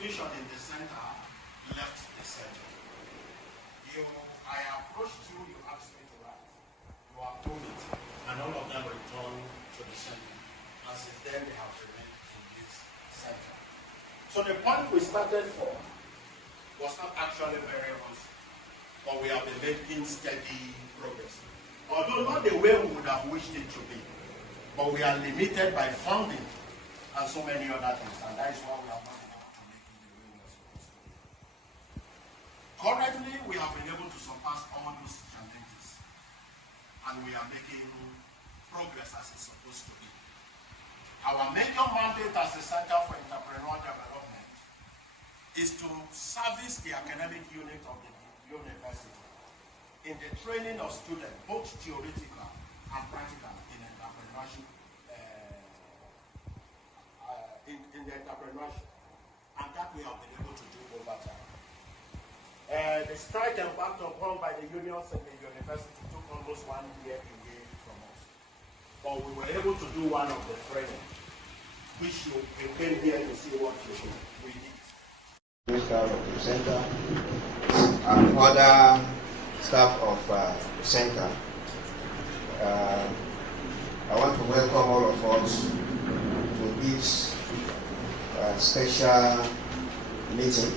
vision in the center left the center. I approached you, you asked me to write. You approved it, and all of them returned to the center. And since then, they have remained in this center. So the point we started for was not actually very rosy, but we have been making steady progress. Although not the way we would have wished it to be, but we are limited by funding and so many other things, and that is why we have not been able to make it the way we are supposed to. Currently, we have been able to surpass all those challenges, and we are making progress as it's supposed to be. Our major mandate as a Center for Entrepreneurial Development is to service the academic unit of the university in the training of students, both theoretical and practical, in entrepreneurship, in the entrepreneurship, and that we have been able to do over time. The strike embarked upon by the unions and the university took almost 1 year away from us, but we were able to do one of the training, which you came here to see what you do. We did. Staff of the center and other staff of the center. I want to welcome all of us to this special meeting,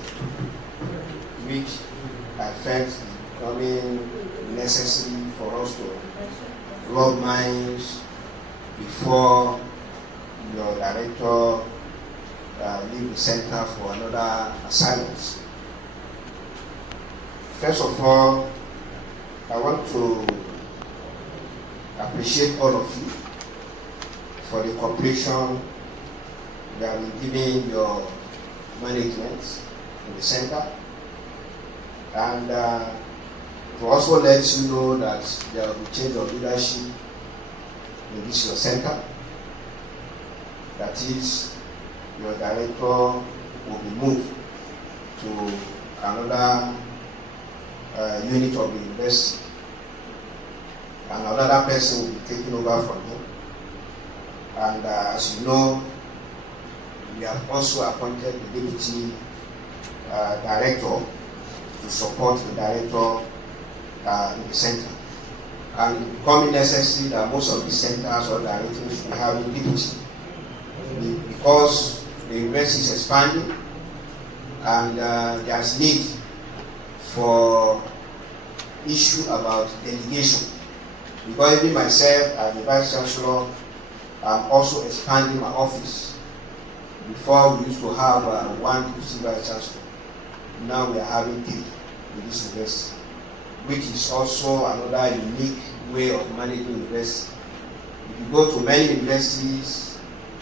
which I felt is becoming necessary for us to rub minds before your director leave the center for another assignment. First of all, I want to appreciate all of you for the cooperation you have been giving your management in the center, and to also let you know that there will be change of leadership in this your center. That is, your director will be moved to another unit of the university, and another person will be taking over from him. And as you know, we have also appointed the deputy director to support the director in the center. And it's becoming necessary that most of the centers or directors should have a deputy, because the university is expanding and there's need for issue about delegation. Because even myself as the Vice-Chancellor, I'm also expanding my office. Before we used to have one deputy Vice-Chancellor. Now we are having 3 in this university, which is also another unique way of managing university. If you go to many universities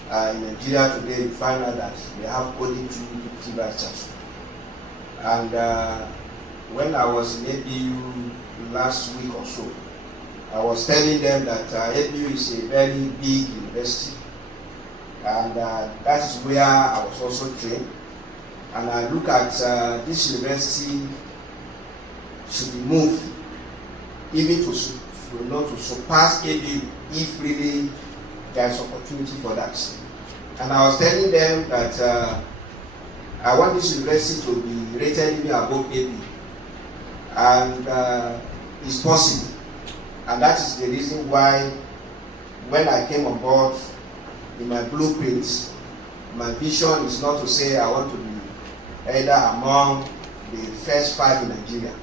in Nigeria today, you find out that they have only 2 deputy Vice-Chancellors. And when I was in ABU last week or so, I was telling them that ABU is a very big university, and that is where I was also trained. And I look at this university should be moved even to surpass ABU if really there is opportunity for that. And I was telling them that I want this university to be rated even above ABU, and it's possible. And that is the reason why when I came on board, in my blueprints, my vision is not to say I want to be either among the first 5 in Nigeria.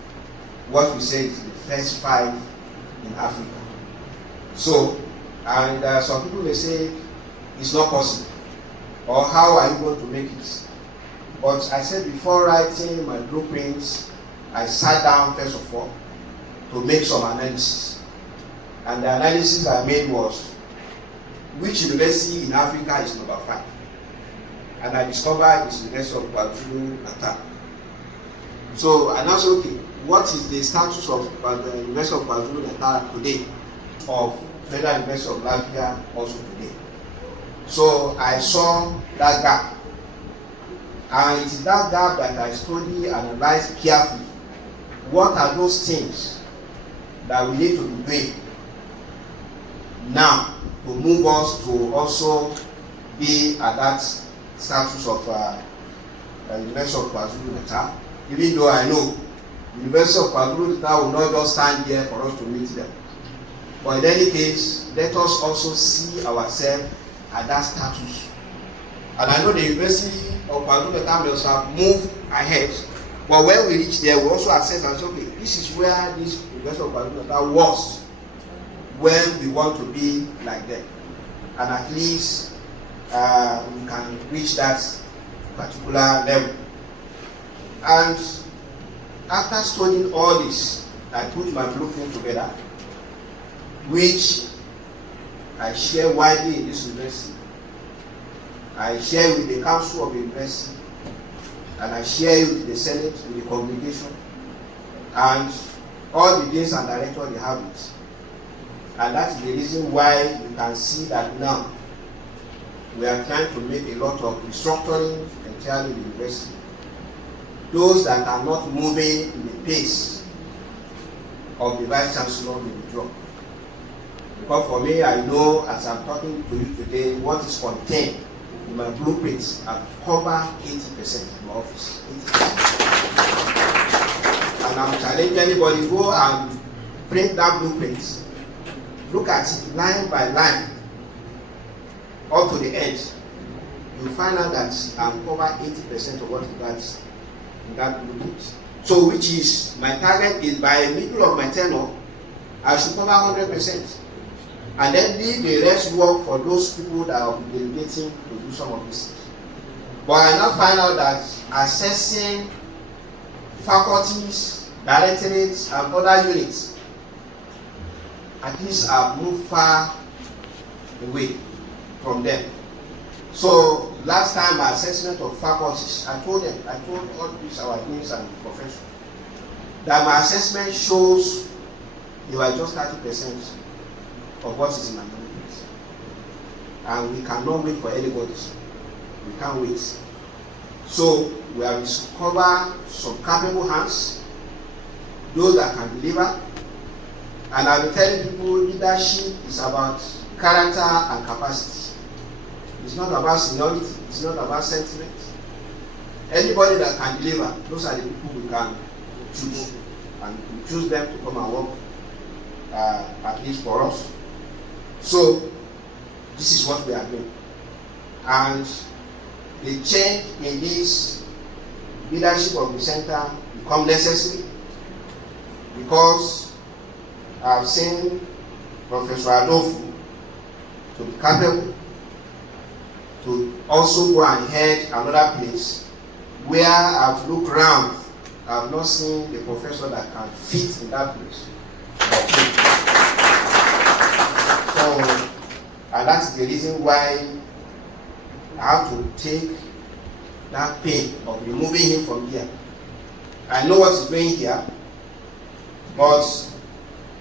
What we say is the first 5 in Africa. So, and some people may say it's not possible, or how are you going to make it? But I said before writing my blueprints, I sat down first of all to make some analysis. And the analysis I made was, which university in Africa is number 5? And I discovered it's the University of Natal. So I now said, okay, what is the status of the University of Natal today, of Federal University of Lafia also today? So I saw that gap. And it is that gap that I study and analyze carefully. What are those things that we need to be doing now to move us to also be at that status of University of KwaZulu-Natal, even though I know University of KwaZulu-Natal will not just stand there for us to meet them. But in any case, let us also see ourselves at that status. And I know the University of KwaZulu-Natal must have moved ahead. But when we reach there, we also assess and say, okay, this is where this University of KwaZulu-Natal was when we want to be like them. And at least we can reach that particular level. And after studying all this, I put my blueprint together, which I share widely in this university. I share with the council of the university, and I share it with the senate, with the congregation, and all the deans and directors, they have it. And that is the reason why you can see that now we are trying to make a lot of restructuring entirely in the university. Those that are not moving in the pace of the Vice-Chancellor will withdraw. Because for me, I know as I'm talking to you today, what is contained in my blueprints have covered 80% in my office. 80%. And I'm challenging anybody, go and print that blueprint. Look at it line by line up to the end. You'll find out that I've covered 80% of what is in that blueprint. So which is, my target is by the middle of my tenure, I should cover 100%. And then leave the rest work for those people that are delegating to do some of this. But I now find out that assessing faculties, directorates, and other units, at least I've moved far away from them. So last time my assessment of faculties, I told all these our deans and professors that my assessment shows they were just 30% of what is in my blueprint. And we cannot wait for anybody. We can't wait. So we have discovered some capable hands, those that can deliver. And I've been telling people leadership is about character and capacity. It's not about seniority, it's not about sentiment. Anybody that can deliver, those are the people we can choose. And we choose them to come and work, at least for us. So, this is what we are doing. And the change in this leadership of the center become necessary because I've seen Professor Adofu to be capable to also go and head another place where I've looked around, I've not seen the professor that can fit in that place. So, and that's the reason why I have to take that pain of removing him from here. I know what he's doing here, but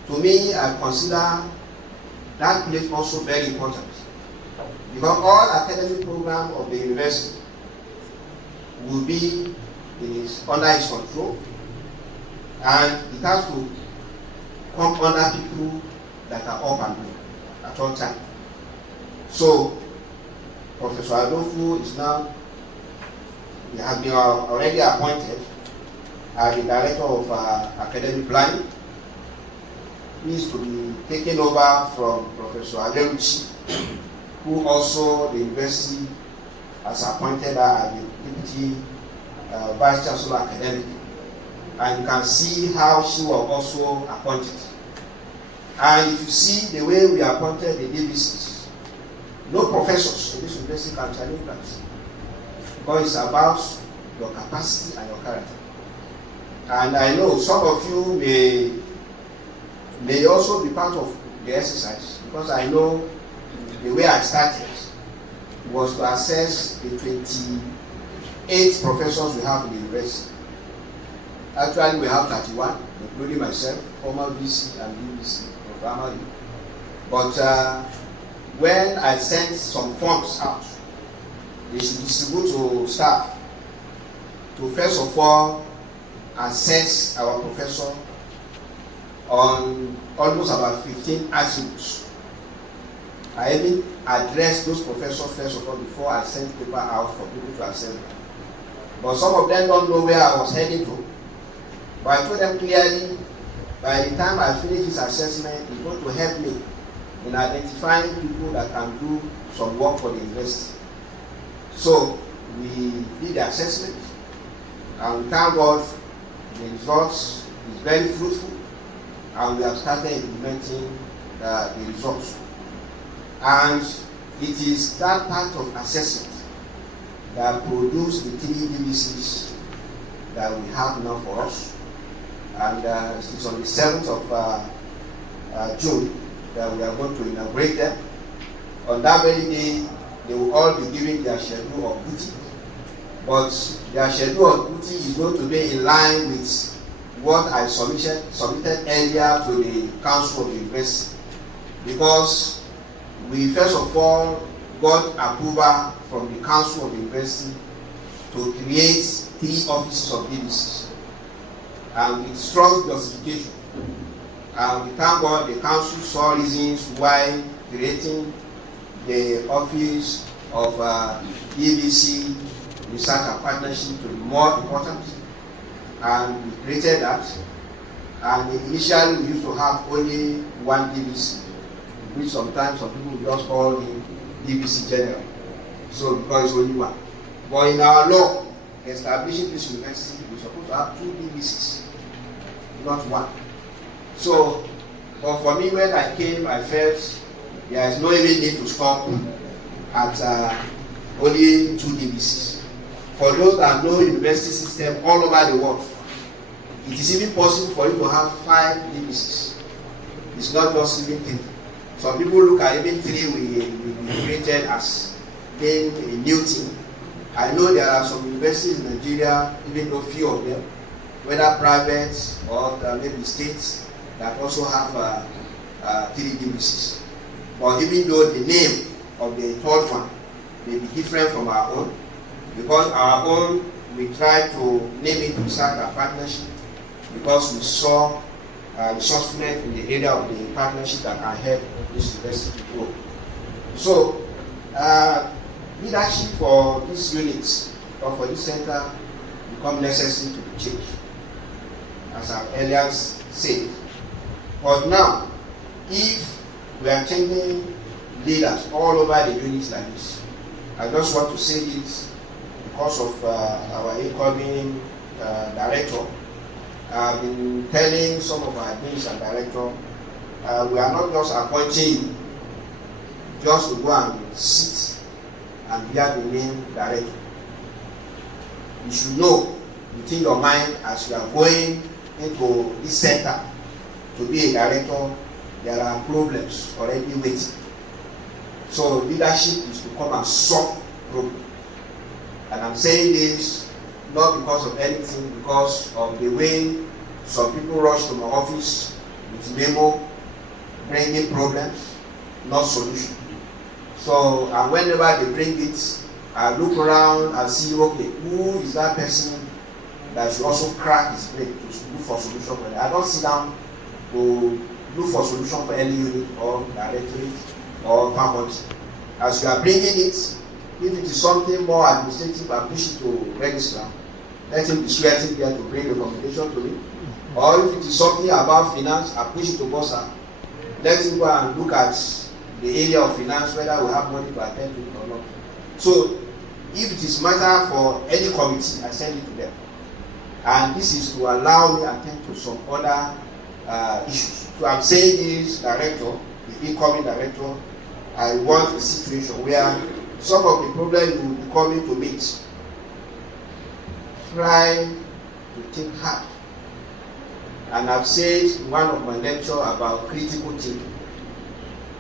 to me, I consider that place also very important. Because all academic program of the university will be under his control, and it has to come under people that are up and doing at all time. So, Professor Adofu is now, he has been already appointed as the Director of Academic Planning. He is to be taken over from Professor Adeluchi, who also the university has appointed her as the Deputy Vice-Chancellor Academic. And you can see how she was also appointed. And if you see the way we appointed the DVCs, no professors in this university can challenge that. Because it's about your capacity and your character. And I know some of you may also be part of the exercise, because I know the way I started was to assess the 28 professors we have in the university. Actually, we have 31, including myself, former VC and DVC programmer. But when I sent some forms out, they should distribute to staff to first of all assess our professor on almost about 15 attributes. I even addressed those professors first of all before I sent paper out for people to assess them. But some of them don't know where I was heading to. But I told them clearly, by the time I finish this assessment, it's going to help me in identifying people that can do some work for the university. So we did the assessment, and we thank God the results is very fruitful, and we have started implementing the results. And it is that part of assessment that produced the 3 DVCs that we have now for us. And it's on the 7th of June that we are going to inaugurate them. On that very day, they will all be given their schedule of duty. But their schedule of duty is going to be in line with what I submitted earlier to the Council of the University. Because we first of all got approval from the Council of the University to create 3 offices of DVCs, and with strong justification. And we thank God the Council saw reasons why creating the office of DVC Research and Partnership to be more important, and we created that. And initially we used to have only 1 DVC, which sometimes some people just call him DVC General. So because it's only 1. But in our law, establishing this university, we're supposed to have 2 DVCs, not 1. So, but for me, when I came, I felt there is no even need to stop at only 2 DVCs. For those that know university system all over the world, it is even possible for you to have 5 DVCs. It's not just even 3. Some people look at even 3 we created as being a new thing. I know there are some universities in Nigeria, even though few of them, whether private or maybe states, that also have 3 DVCs. But even though the name of the 3rd one may be different from our own, because our own, we try to name it Research and Partnership, because we saw resourcefulness in the area of the partnership that can help this university to grow. So, leadership for these units or for this center become necessary to be changed, as I've earlier said. But now, if we are changing leaders all over the units like this, I just want to say this because of our incoming director. I've been telling some of our admins and directors, we are not just appointing you just to go and sit and bear the name director. You should know within your mind, as you are going into this center to be a director, there are problems already waiting. So leadership is to come and solve problems. And I'm saying this not because of anything, because of the way some people rush to my office with memo, bringing problems, not solution. So, and whenever they bring it, I look around and see, okay, who is that person that should also crack his brain to look for solution for it. I don't sit down to look for solution for any unit or directorate or faculty. As you are bringing it, if it is something more administrative, I push it to registrar. Let him be sweating there to bring recommendation to me. Or if it is something about finance, I push it to Bossa. Let him go and look at the area of finance, whether we have money to attend to it or not. So, if it is matter for any committee, I send it to them. And this is to allow me to attend to some other issues. So I'm saying this, director, the incoming director, I want a situation where some of the problems you will be coming to meet, try to think hard. And I've said in one of my lectures about critical thinking.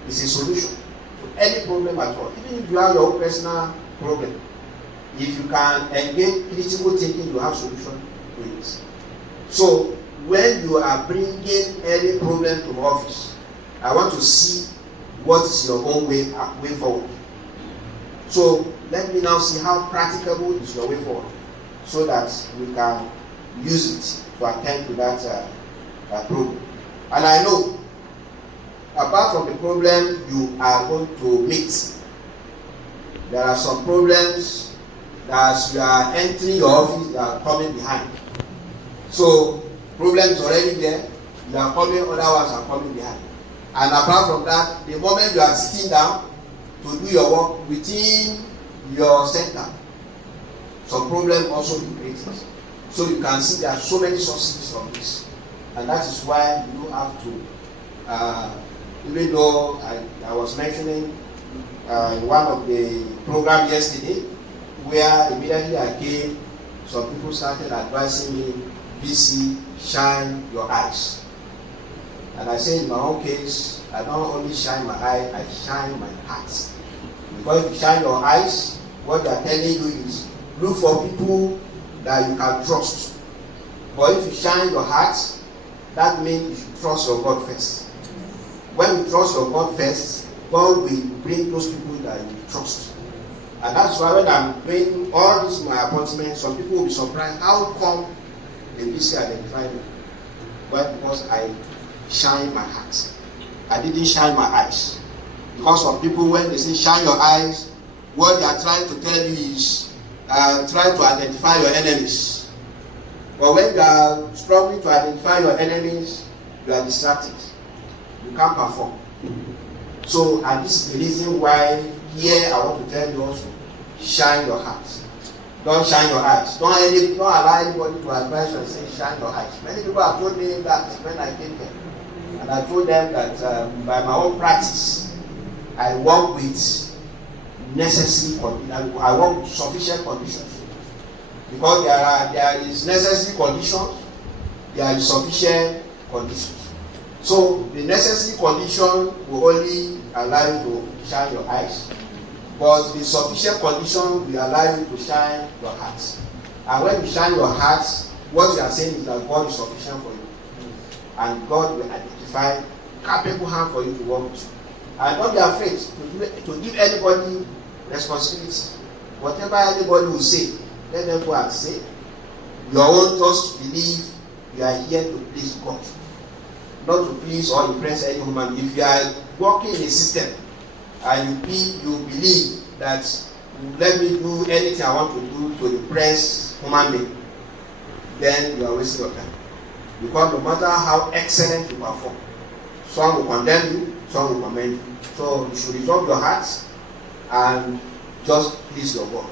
It's a solution to any problem at all. Even if you have your own personal problem, if you can engage critical thinking, you have solution to it. So when you are bringing any problem to office, I want to see what is your own way forward. So let me now see how practicable is your way forward, so that we can use it to attend to that problem. And I know, apart from the problem you are going to meet, there are some problems that as you are entering your office, you are coming behind. So problem is already there, you are coming, other ones are coming behind. And apart from that, the moment you are sitting down to do your work within your center, some problem also be created. So you can see there are so many sources of this. And that is why you have to, even though I was mentioning in one of the programs yesterday, where immediately I came, some people started advising me, VC, shine your eyes. And I say in my own case, I don't only shine my eye, I shine my heart. Because if you shine your eyes, what they are telling you is, look for people that you can trust. But if you shine your heart, that means you should trust your God first. When you trust your God first, God will bring those people that you trust. And that's why when I'm doing all this my appointments, some people will be surprised, how come the VC identify me? Well, because I shine my heart. I didn't shine my eyes. Because some people, when they say shine your eyes, what they are trying to tell you is try to identify your enemies. But when you are struggling to identify your enemies, you are distracted. You can't perform. So, and this is the reason why here I want to tell you also, shine your heart. Don't shine your eyes. Don't allow anybody to advise you and say shine your eyes. Many people have told me that when I came here. And I told them that by my own practice, I work with necessary conditions. I work with sufficient conditions. Because there is necessary conditions, there is sufficient conditions. So the necessary condition will only allow you to shine your eyes, but the sufficient condition will allow you to shine your heart. And when you shine your heart, what you are saying is that God is sufficient for you. And God will identify capable hand for you to work with. And don't be afraid to give anybody responsibility. Whatever anybody will say, let them go and say. Your own just believe you are here to please God, not to please or impress any human. If you are working in a system and you believe that let me do anything I want to do to impress human being, then you are wasting your time. Because no matter how excellent you perform, some will condemn you, some will commend you. So you should resolve your heart and just please your God.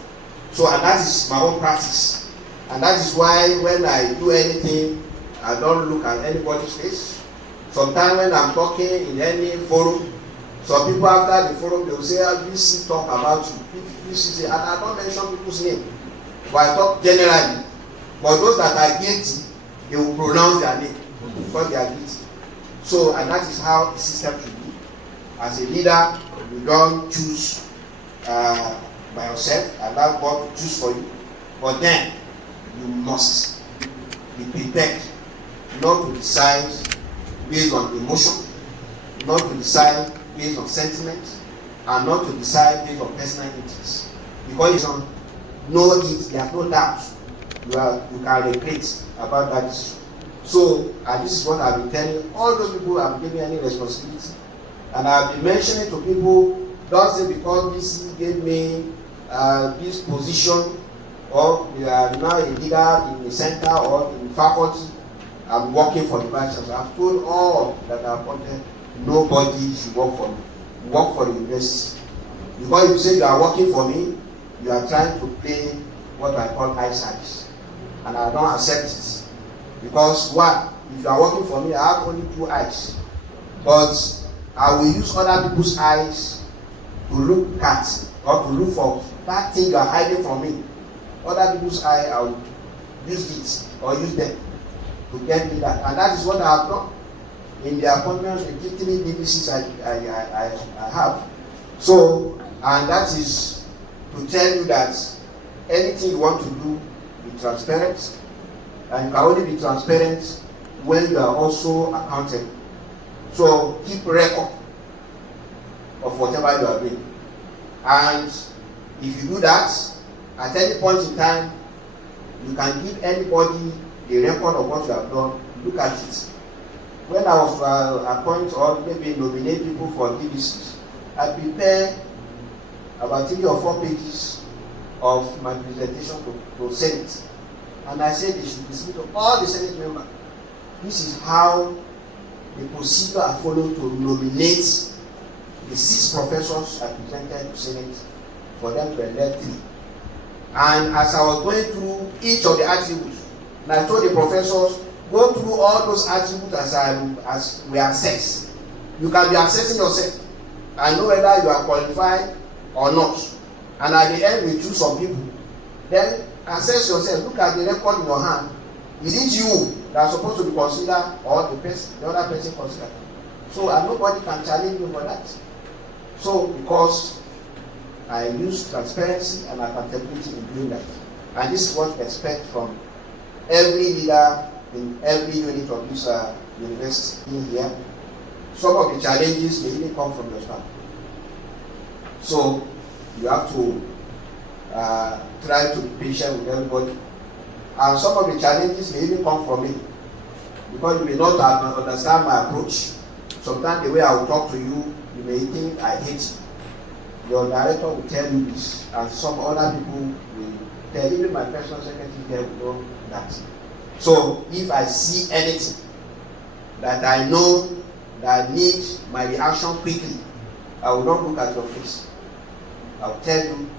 So, and that is my own practice. And that is why when I do anything, I don't look at anybody's face. Sometimes when I'm talking in any forum, some people after the forum, they will say, VC talk about you. VC say, and I don't mention people's name. But I talk generally. But those that are guilty, they will pronounce their name because they are guilty. So, and that is how the system should be. As a leader, you don't choose by yourself, allow God to choose for you. But then, you must be prepared not to decide based on emotion, not to decide based on sentiment, and not to decide based on personal interest. Because you know it, there are no doubt you can regret about that issue. So, and this is what I've been telling all those people who have given any responsibility. And I've been mentioning to people, don't say because VC gave me this position, or you are now a leader in the center or in faculty, I'm working for the Vice-Chancellor. I've told all that are appointed, nobody should work for me. Work for the university. Because if you say you are working for me, you are trying to play what I call eye service. And I don't accept it. Because one, if you are working for me, I have only two eyes. But I will use other people's eyes to look at or to look for that thing you are hiding from me. Other people's eye, I will use it or use them to get me that. And that is what I have done in the appointments, the 3 DVCs I have. So, and that is to tell you that anything you want to do, be transparent. And you can only be transparent when you are also accountable. So keep record of whatever you are doing. And if you do that, at any point in time, you can give anybody a record of what you have done. Look at it. When I was to appoint or maybe nominate people for DVCs, I prepared about 3 or 4 pages of my presentation to Senate. And I said they should listen to all the Senate members. This is how the procedure are followed to nominate the 6 professors I presented to Senate for them to elect 3. And as I was going through each of the attributes, and I told the professors, go through all those attributes as we assess. You can be assessing yourself and know whether you are qualified or not. And at the end, we choose some people. Then assess yourself. Look at the record in your hand. Is it you that are supposed to be considered, or the other person considered? So nobody can challenge me for that. So because I use transparency and accountability in doing that, and this is what we expect from every leader in every unit of this university in here. Some of the challenges may even come from your staff. So you have to try to be patient with everybody. And some of the challenges may even come from me, because you may not understand my approach. Sometimes the way I will talk to you, you may think I hate you. Your director will tell you this, and some other people will tell, even my personal secretary here will know that. So if I see anything that I know that needs my reaction quickly, I will not look at your face. I will tell you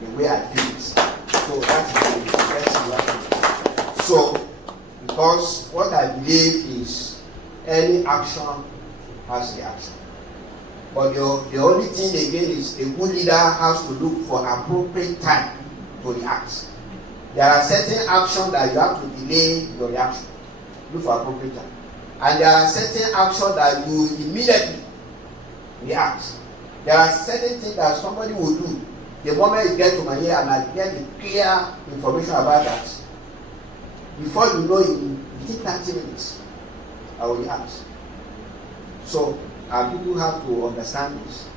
the way I feel it. So that is the first thing you have to do. So, because what I believe is any action has reaction. But the only thing again is a good leader has to look for appropriate time to react. There are certain actions that you have to delay your reaction. Look for appropriate time. And there are certain actions that you immediately react. There are certain things that somebody will do the moment you get to my ear and I get the clear information about that. Before you know it, within 30 minutes, I will react. So, people have to understand this.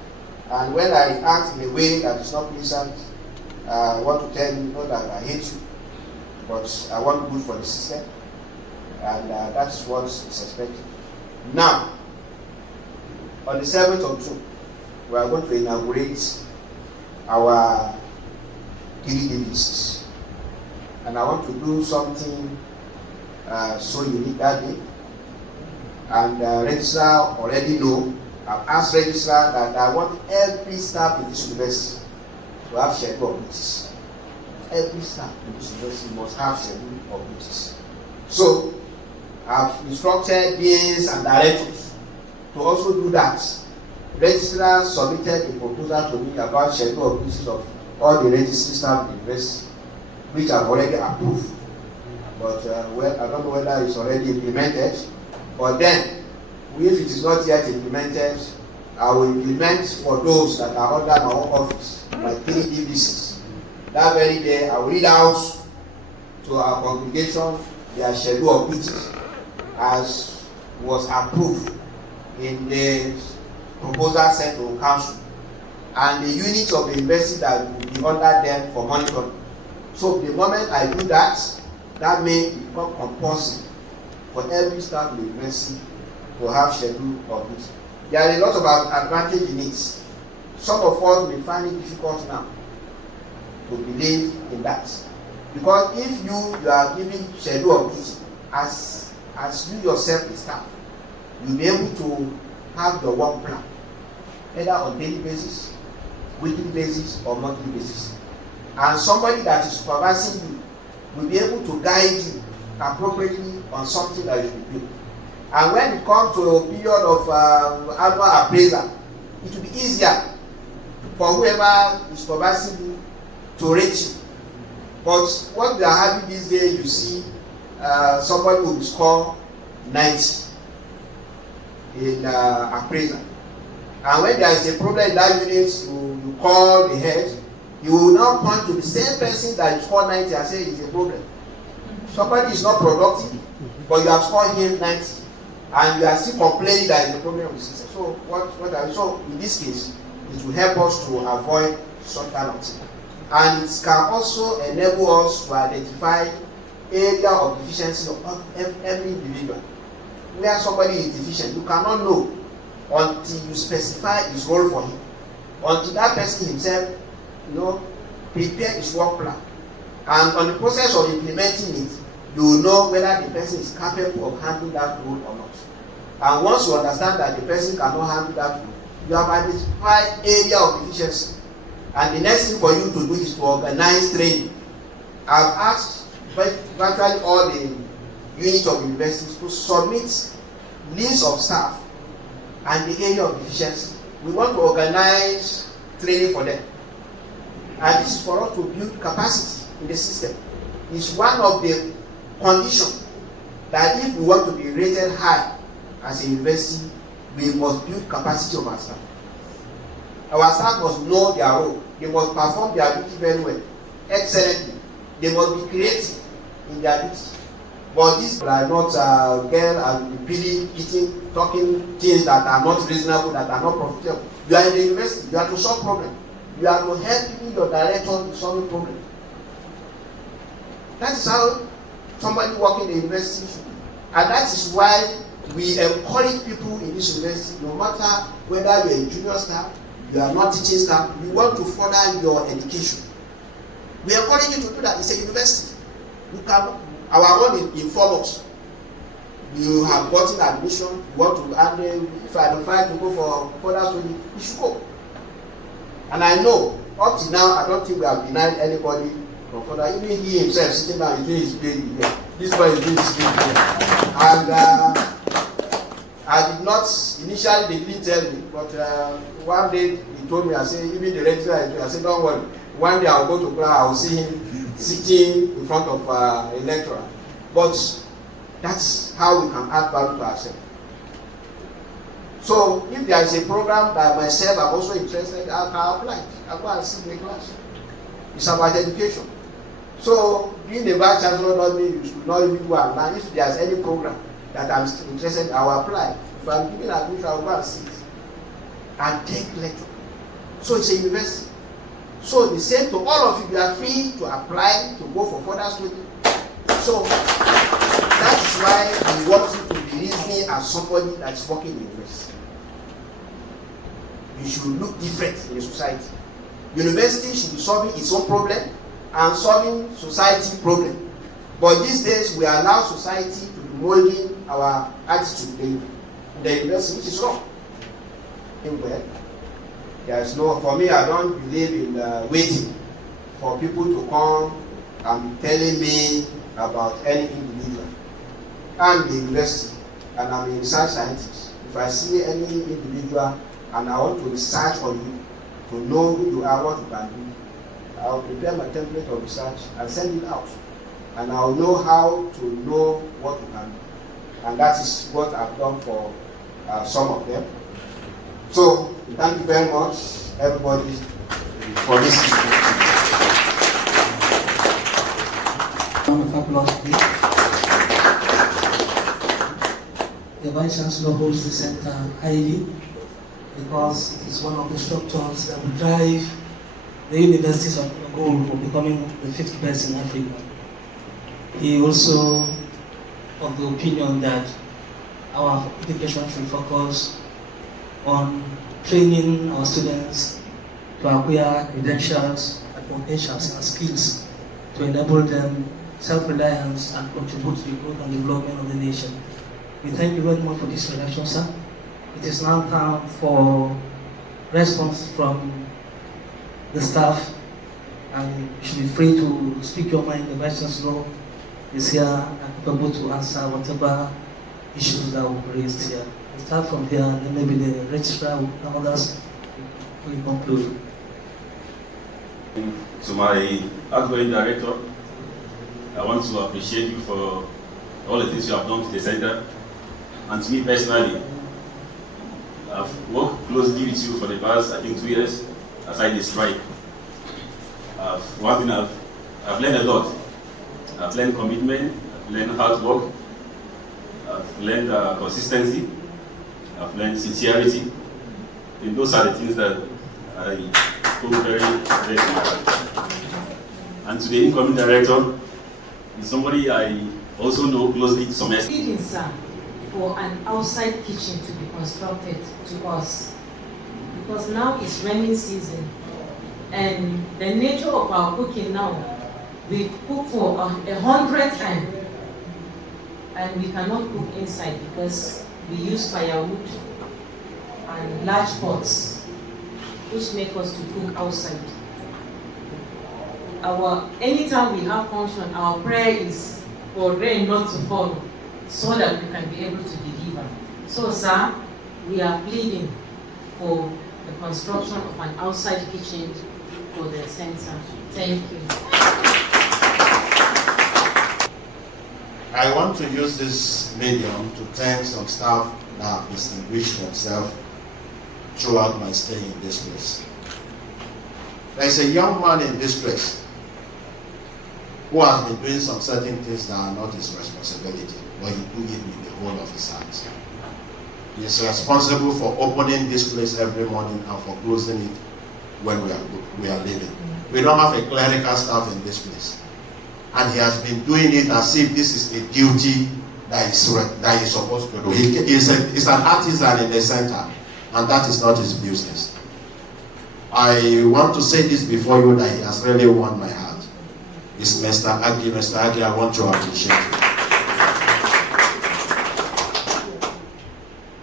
And when I react in a way that is not pleasant, I want to tell you, not that I hate you, but I want good for the system. And that's what is expected. Now, on the 7th of June, we are going to inaugurate our 3D visits. And I want to do something so unique that day. And registrar already know. I've asked registrar that I want every staff in this university to have schedule of duties. Every staff in this university must have schedule of duties. So I've instructed deans and directors to also do that. Registrar submitted a proposal to me about schedule of duties of all the registry staff in the university, which I've already approved. But well, I don't know whether it's already implemented. But then, if it is not yet implemented, I will implement for those that are under my own office, my 3D visits. That very day, I will read out to our congregation their schedule of duties as was approved in the proposal sent to council, and the units of the university that will be under them for monitoring. So the moment I do that, that may become compulsory for every staff in the university to have schedule of duty. There are a lot of advantage in it. Some of us may find it difficult now to believe in that, because if you are giving schedule of duty as you yourself the staff, you'll be able to have your work plan either on daily basis, weekly basis, or monthly basis. And somebody that is supervising you will be able to guide you appropriately on something that you should do. And when it comes to a period of annual appraisal, it will be easier for whoever is supervising you to rate you. But what we are having these days, you see, somebody will score 90 in appraisal. And when there is a problem in that unit, you call the head, you will now point to the same person that you scored 90 and say it's a problem. Somebody is not productive, but you have scored him 90, and you are still complaining that it's a problem with the system. So so in this case, it will help us to avoid such kind of thing. And it can also enable us to identify area of deficiency of every individual. Where somebody is deficient, you cannot know until you specify his role for him. Until that person himself, prepare his work plan. And on the process of implementing it, you will know whether the person is capable of handling that role or not. And once you understand that the person cannot handle that role, you have identified area of efficiency. And the next thing for you to do is to organize training. I've asked virtually all the units of universities to submit lists of staff and the area of efficiency. We want to organize training for them. And this is for us to build capacity in the system. It's one of the conditions that if we want to be rated high as a university, we must build capacity of our staff. Our staff must know their role. They must perform their duty very well, excellently. They must be creative in their duty. But these people are not girl and really eating, talking things that are not reasonable, that are not profitable. You are in the university. You have to solve problems. You have to help your director to solve a problem. That is how somebody working in the university should be. And that is why we encourage people in this university, no matter whether you are a junior staff, you are not teaching staff, you want to further your education. We encourage you to do that. It's a university. You can, our own inform us. You have gotten admission, you want to, and if I identify to go for further study, you should go. And I know, up to now, I don't think we have denied anybody from further. Even he himself sitting down, he's doing his baby here. This boy is doing his baby here. And I did not, initially they didn't tell me, but one day he told me, I said, even the registrar, I said, don't worry. One day I'll go to class, I'll see him sitting in front of a lecturer. But that's how we can add value to ourselves. So if there is a program that myself I'm also interested, I can apply. I'll go and sit in the class. It's about education. So being the Vice-Chancellor doesn't mean you should not even go and learn. If there's any program that I'm interested in, I will apply. If I'm giving admission, I will go and sit and take lecture. So it's a university. So the same to all of you, you are free to apply to go for further study. So that is why we want you to be reasoning as somebody that is working in the university. You should look different in the society. University should be solving its own problem and solving society problem. But these days we allow society to be molding our attitude in the university, which is wrong. Well, there is no, for me, I don't believe in waiting for people to come and telling me about any individual. I'm the university and I'm a research scientist. If I see any individual and I want to research on you, to know who you are, what you can do, I'll prepare my template of research and send it out. And I'll know how to know what you can do. And that is what I've done for some of them. So, thank you very much, everybody, for listening. The Vice-Chancellor holds the center highly because it is one of the structures that will drive the university's goal for becoming the fifth best in Africa. He also of the opinion that our education should focus on training our students to acquire credentials and potentials and skills to enable them self-reliance and contribute to the growth and development of the nation. We thank you very much for this introduction, sir. It is now time for response from the staff, and you should be free to speak your mind. The Vice-Chancellor is here and able to answer whatever issues that will be raised here. We'll start from here, and then maybe the registrar and others will conclude. To my outgoing director, I want to appreciate you for all the things you have done to the center. And to me personally, I've worked closely with you for the past, I think, 2 years, aside the strike. One thing I've learned a lot. I've learned commitment, I've learned hard work, I've learned consistency, I've learned sincerity. And those are the things that I hold very, very important. And to the incoming director, is somebody I also know closely to some extent. For an outside kitchen to be constructed to us, because now it's rainy season And the nature of our cooking now, we cook for 100 times, and we cannot cook inside because we use firewood and large pots, which make us to cook outside. Anytime we have function, our prayer is for rain not to fall, so that we can be able to deliver. So, sir, we are pleading for the construction of an outside kitchen for the center. Thank you. I want to use this medium to thank some staff that have distinguished themselves throughout my stay in this place. There is a young man in this place who has been doing some certain things that are not his responsibility, but he do it with the whole of his heart. He is responsible for opening this place every morning and for closing it when we are leaving. We don't have a clerical staff in this place. And he has been doing it as if this is a duty that he's supposed to do. He's an artisan in the center, and that is not his business. I want to say this before you, that he has really won my heart. It's Mr. Agi. Mr. Agi, I want to appreciate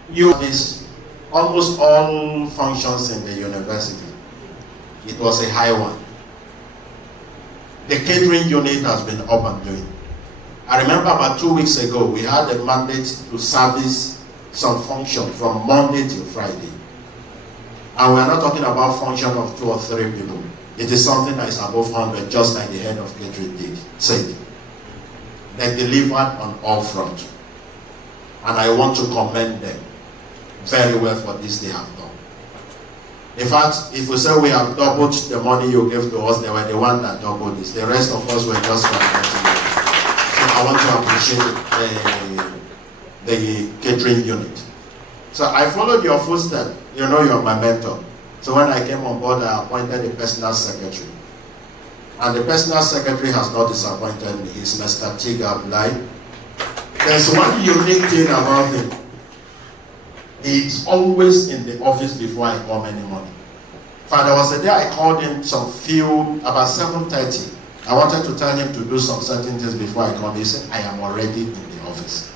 you. You is almost all functions in the university. It was a high one. The catering unit has been up and doing. I remember about 2 weeks ago, we had a mandate to service some function from Monday till Friday. And we are not talking about function of 2 or 3 people. It is something that is above 100, just like the head of catering said. They delivered on all fronts. And I want to commend them very well for this they have done. In fact, if we say we have doubled the money you gave to us, they were the one that doubled this. The rest of us were just contributing. So I want to appreciate the catering unit. So I followed your footsteps. You know you're my mentor. So when I came on board, I appointed a personal secretary. And the personal secretary has not disappointed me. He's Mr. Shehu Abdul Rahman. There's one unique thing about him. He's always in the office before I come any morning. In fact, there was a day I called him about 7:30. I wanted to tell him to do some certain things before I come. He said, I am already in the office.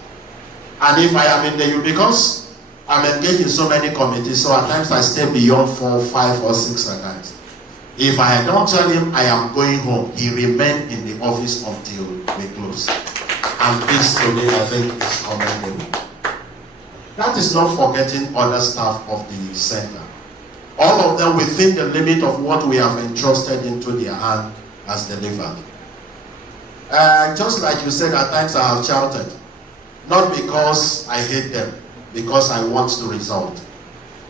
And if I am in the, because I'm engaged in so many committees, so at times I stay beyond 4, 5, or 6 at times. If I don't tell him I am going home, he remained in the office until we close. And this today, I think, is commendable. That is not forgetting other staff of the center. All of them within the limit of what we have entrusted into their hand as delivered. Just like you said, at times I have shouted. Not because I hate them, because I want the result.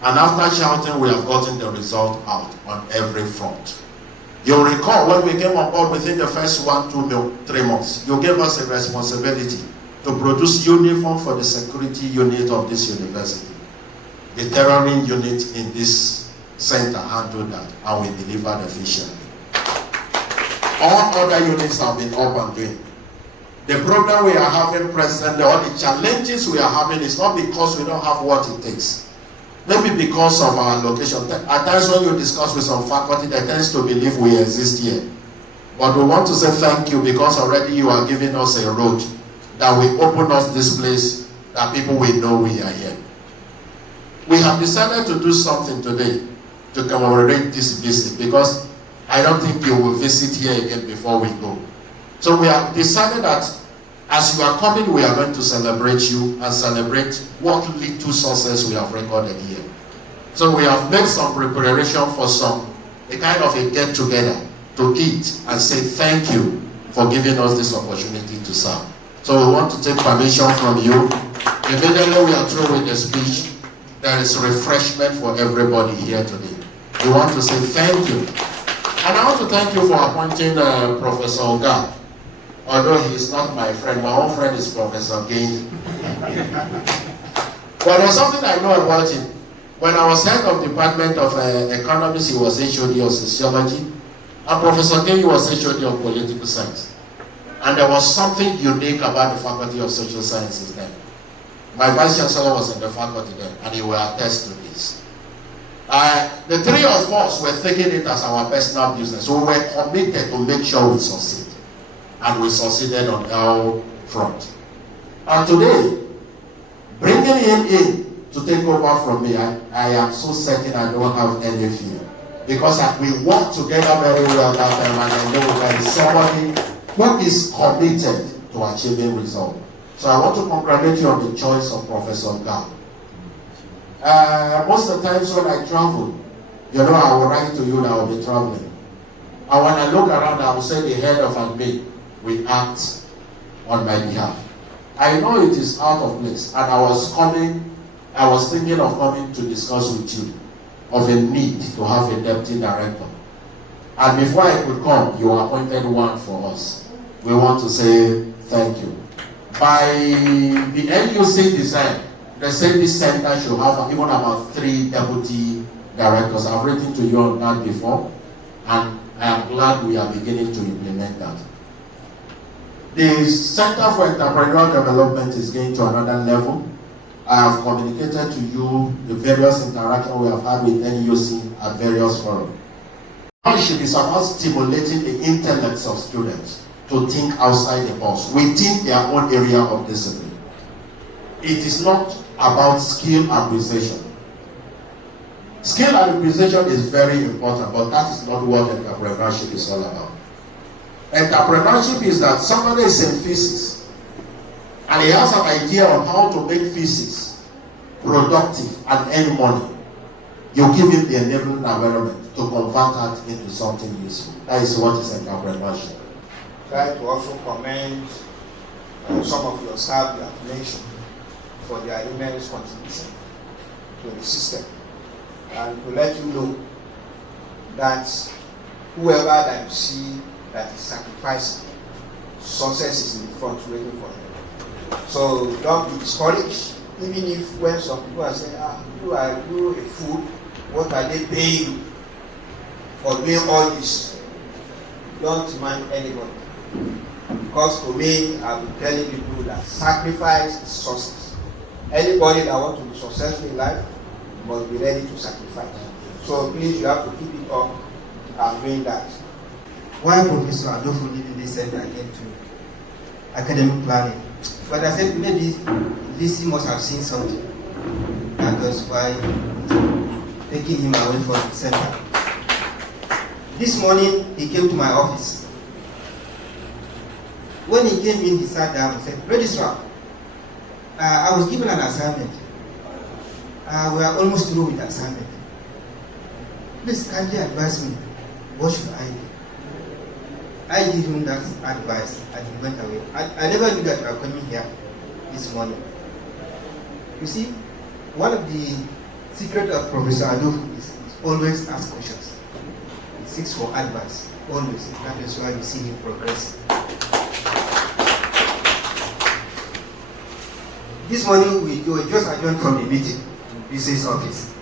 And after shouting, we have gotten the result out on every front. You'll recall when we came on board within the first 1, 2, 3 months, you gave us a responsibility to produce uniform for the security unit of this university. The tailoring unit in this center handled that, and we delivered efficiently. All other units have been up and doing. The problem we are having presently, all the challenges we are having, is not because we don't have what it takes. Maybe because of our location. At times when you discuss with some faculty, they tend to believe we exist here. But we want to say thank you, because already you are giving us a road that will open us this place, that people will know we are here. We have decided to do something today to commemorate this visit, because I don't think you will visit here again before we go. So we have decided that as you are coming, we are going to celebrate you and celebrate what little success we have recorded here. So we have made some preparation for a kind of a get-together to eat and say thank you for giving us this opportunity to serve. So we want to take permission from you. Immediately we are through with the speech, there is refreshment for everybody here today. We want to say thank you. And I want to thank you for appointing Professor Ugal. Although he is not my friend, my own friend is Professor Gain. But there's something I know about him. When I was head of Department of Economics, he was HOD of Sociology, and Professor Gain was HOD of Political Science. And there was something unique about the Faculty of Social Sciences then. My Vice-Chancellor was in the faculty then, and he will attest to this. The three of us were taking it as our personal business. We were committed to make sure we succeed. And we succeeded on our front. And today, bringing him in to take over from me, I am so certain I don't have any fear. Because we worked together very well that time, and I know there is somebody who is committed to achieving results. So I want to congratulate you on the choice of Professor Ugal. Most of the times when I travel, I will write to you that I will be traveling. And when I look around, I will say the head of admin will act on my behalf. I know it is out of place, and I was thinking of coming to discuss with you of a need to have a deputy director. And before I could come, you appointed one for us. We want to say thank you. By the NUC design, they said this center should have even about 3 deputy directors. I've written to you on that before, and I am glad we are beginning to implement that. The Center for Entrepreneurial Development is going to another level. I have communicated to you the various interactions we have had with NUC at various forums. It is about stimulating the intellects of students to think outside the box, within their own area of discipline. It is not about skill acquisition. Skill acquisition is very important, but that is not what entrepreneurship is all about. Entrepreneurship is that somebody is in physics and he has an idea on how to make physics productive and earn money. You give him the enabling environment to convert that into something useful. That is what is entrepreneurship. Try to also commend some of your staff you have mentioned for their immense contribution to the system, and to let you know that whoever that you see that is sacrificing, success is in front waiting for them. So don't be discouraged, even if when some people are saying, you are a fool, what are they paying you for doing all this? Don't mind anybody. Because to me, I've been telling people that sacrifice is success. Anybody that wants to be successful in life must be ready to sacrifice. So please, you have to keep it up and doing that. Why Professor Adofu Ilemona said I came to academic planning? But I said maybe VC must have seen something. And that's why taking him away from the center. This morning, he came to my office. When he came in, he sat down and said, Registrar, I was given an assignment. We are almost through with the assignment. Please kindly advise me, what should I do? I gave him that advice and he went away. I never knew that you were coming here this morning. You see, one of the secrets of Professor Adofu is always ask questions. He seeks for advice, always. That is why you see him progress. This morning we were just adjourned from the meeting in VC's office.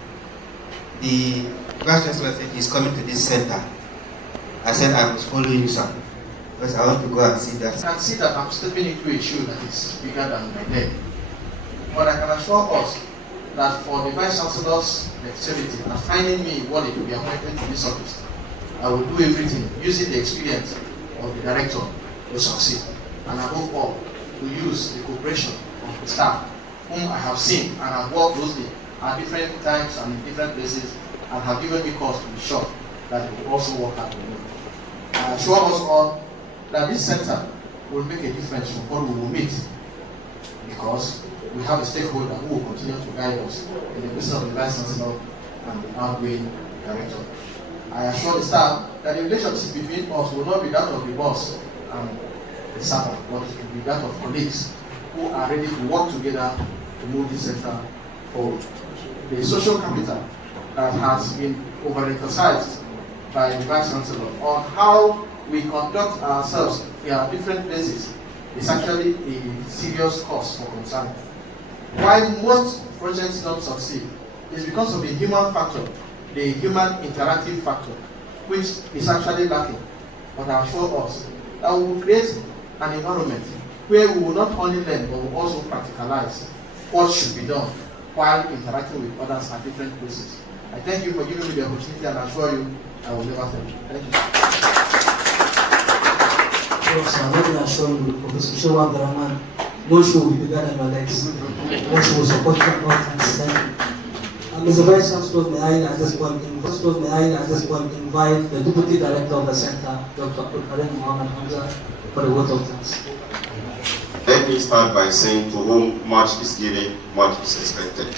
The Vice-Chancellor said he's coming to this center. I said I must follow you, sir, because I want to go and see that. I can see that I'm stepping into a shoe that is bigger than my leg. But I can assure us that for the Vice-Chancellor's activity and finding me worthy to be appointed to this office, I will do everything using the experience of the director to succeed. And above all, to use the cooperation of the staff whom I have seen and have worked closely at different times and in different places and have given me cause to be sure that they will also work hard with me. I assure us all that this center will make a difference from what we will meet, because we have a stakeholder who will continue to guide us in the business of the Vice-Chancellor and the outgoing director. I assure the staff that the relationship between us will not be that of the boss and the servant, but it will be that of colleagues who are ready to work together to move this center forward. The social capital that has been overemphasized by the Vice-Chancellor on how we conduct ourselves in our different places is actually a serious cause for concern. Why most projects don't succeed is because of the human factor, the human interactive factor, which is actually lacking. But I assure us that we will create an environment where we will not only learn but will also practicalize what should be done while interacting with others at different places. I thank you for giving me the opportunity, and I assure you I will never fail. Thank you. Sir, let me assure you, Professor Shehu Abdul Rahman, no show will be bigger than your legs. No show will support you at all times. Thank you. Mr. Vice-Chancellor, may I at this point invite the Deputy Director of the Center, Dr. Hamza, for the word of thanks. Let me start by saying to whom much is given, much is expected.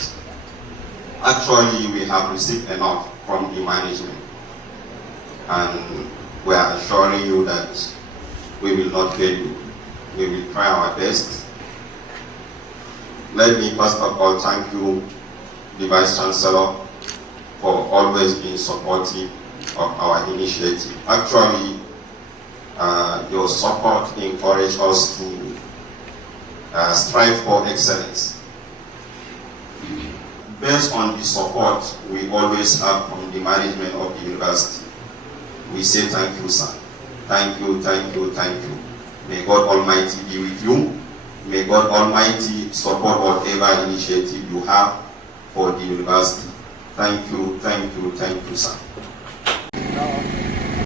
Actually, we have received enough from the management, and we are assuring you that we will not fail you. We will try our best. Let me first of all thank you, the Vice-Chancellor, for always being supportive of our initiative. Actually, your support encourages us to strive for excellence. Based on the support we always have from the management of the university, we say thank you, sir. Thank you, thank you, thank you. May God Almighty be with you. May God Almighty support whatever initiative you have for the university. Thank you, sir.